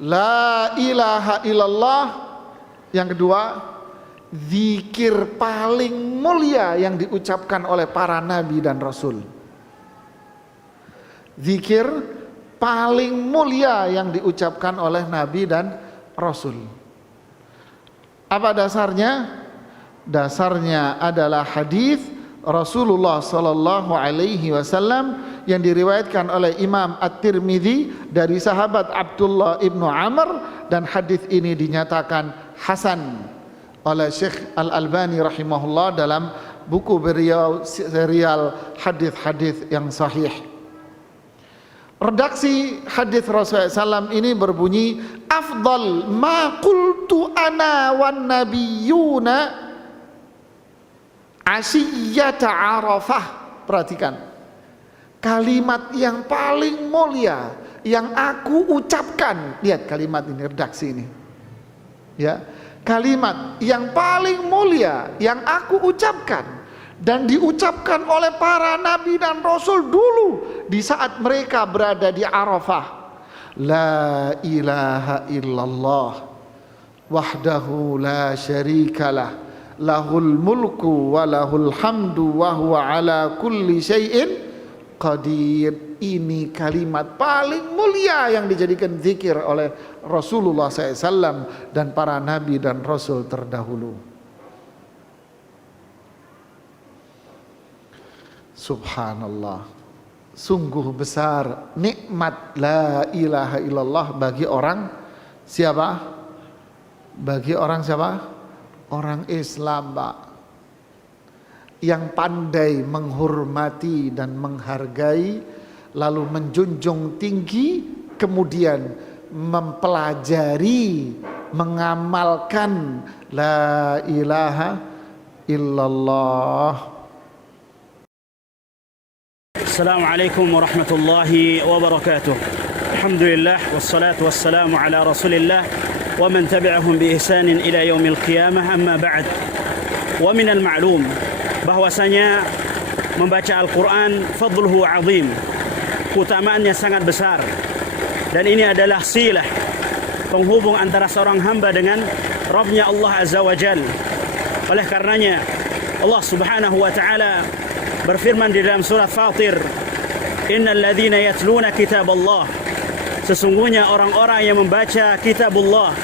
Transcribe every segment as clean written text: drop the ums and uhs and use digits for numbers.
La ilaha illallah. Yang kedua, zikir paling mulia yang diucapkan oleh para nabi dan rasul. Zikir paling mulia yang diucapkan oleh nabi dan rasul. Apa dasarnya? Dasarnya adalah hadis Rasulullah sallallahu alaihi wasallam yang diriwayatkan oleh Imam At-Tirmidzi dari sahabat Abdullah ibnu Amr, dan hadis ini dinyatakan hasan oleh Syekh Al-Albani rahimahullah dalam buku beliau serial hadis-hadis yang sahih. Redaksi hadis Rasulullah SAW ini berbunyi, afdal ma qultu ana wan nabiyuna asiyata Arafah. Perhatikan, kalimat yang paling mulia yang aku ucapkan. Lihat kalimat ini, redaksi ini ya, kalimat yang paling mulia yang aku ucapkan dan diucapkan oleh para nabi dan rasul dulu di saat mereka berada di Arafah. La ilaha illallah wahdahu la syarikalah lahul mulku wa lahul hamdu wa huwa ala kulli syai'in qadir. Ini kalimat paling mulia yang dijadikan zikir oleh Rasulullah SAW dan para nabi dan rasul terdahulu. Subhanallah, sungguh besar nikmat la ilaha illallah bagi orang siapa? Bagi orang siapa? Orang Islam, Pak, yang pandai menghormati dan menghargai, lalu menjunjung tinggi, kemudian mempelajari, mengamalkan la ilaha illallah. Assalamualaikum warahmatullahi wabarakatuh. Alhamdulillah wassalatu wassalamu ala Rasulillah wa man tabi'ahum bi ihsanin ila yaumil qiyamah, amma ba'd. Wa minal ma'lum bahwasanya membaca Al-Qur'an fadluhu 'azim, keutamaannya sangat besar, dan ini adalah silah penghubung antara seorang hamba dengan Rabbnya Allah Azza wa Jalla. Oleh karenanya Allah Subhanahu wa taala berfirman di dalam surat Fatir, innal ladzina yatluna kitaballah, sesungguhnya orang-orang yang membaca kitabullah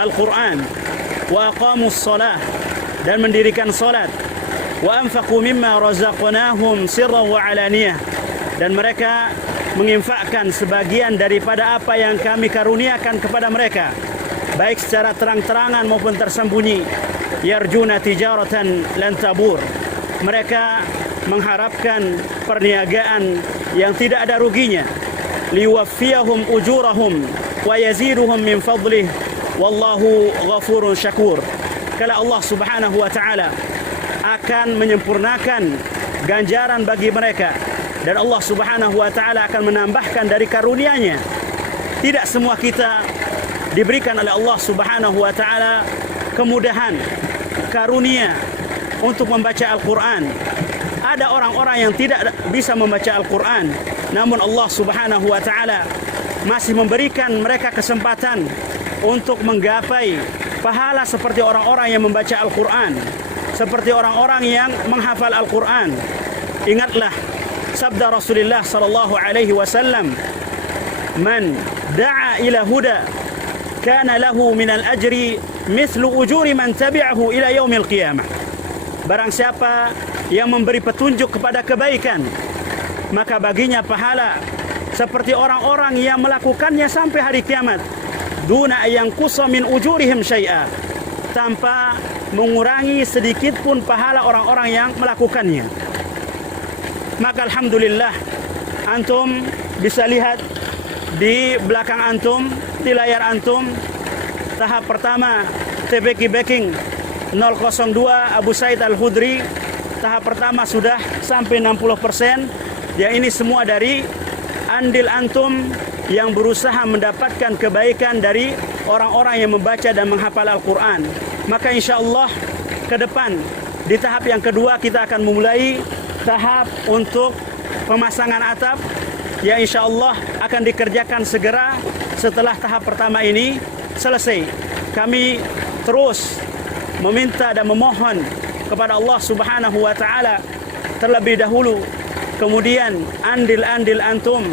Al-Qur'an, wa aqamus shalah, dan mendirikan salat, wa anfaqu mimma razaqnahum sirran wa alaniyah, dan mereka menginfakkan sebagian daripada apa yang kami karuniakan kepada mereka, baik secara terang-terangan maupun tersembunyi, yarjuna tijaratan lan tabur, mereka mengharapkan perniagaan yang tidak ada ruginya, liwaffiyahum ujurahum wa yaziduhum min fadlih wallahu ghafurun syakur. Kala Allah Subhanahu wa taala akan menyempurnakan ganjaran bagi mereka, dan Allah Subhanahu wa taala akan menambahkan dari karunia-Nya. Tidak semua kita diberikan oleh Allah Subhanahu wa taala kemudahan, karunia untuk membaca Al-Qur'an. Ada orang-orang yang tidak bisa membaca Al-Quran, namun Allah Subhanahu wa taala masih memberikan mereka kesempatan untuk menggapai pahala seperti orang-orang yang membaca Al-Quran, seperti orang-orang yang menghafal Al-Quran. Ingatlah sabda Rasulullah sallallahu alaihi wasallam, man da'a ila huda kana lahu minal ajri mithlu ujuri man tabi'ahu ila yaumil qiyamah. Barang siapa yang memberi petunjuk kepada kebaikan, maka baginya pahala seperti orang-orang yang melakukannya sampai hari kiamat, duna yanqusa min ujurihim syai'a, tanpa mengurangi sedikit pun pahala orang-orang yang melakukannya. Maka alhamdulillah, antum bisa lihat di belakang antum, di layar antum, tahap pertama TBK Backing 002 Abu Said Al-Khudri, tahap pertama sudah sampai 60%. Ya, ini semua dari andil antum yang berusaha mendapatkan kebaikan dari orang-orang yang membaca dan menghafal Al-Quran. Maka insya Allah ke depan di tahap yang kedua kita akan memulai tahap untuk pemasangan atap yang insya Allah akan dikerjakan segera setelah tahap pertama ini selesai. Kami terus meminta dan memohon kepada Allah Subhanahu wa taala terlebih dahulu, kemudian andil-andil antum.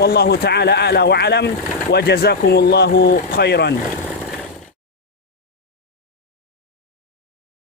Wallahu taala a'la wa alam wa jazakumullahu khairan.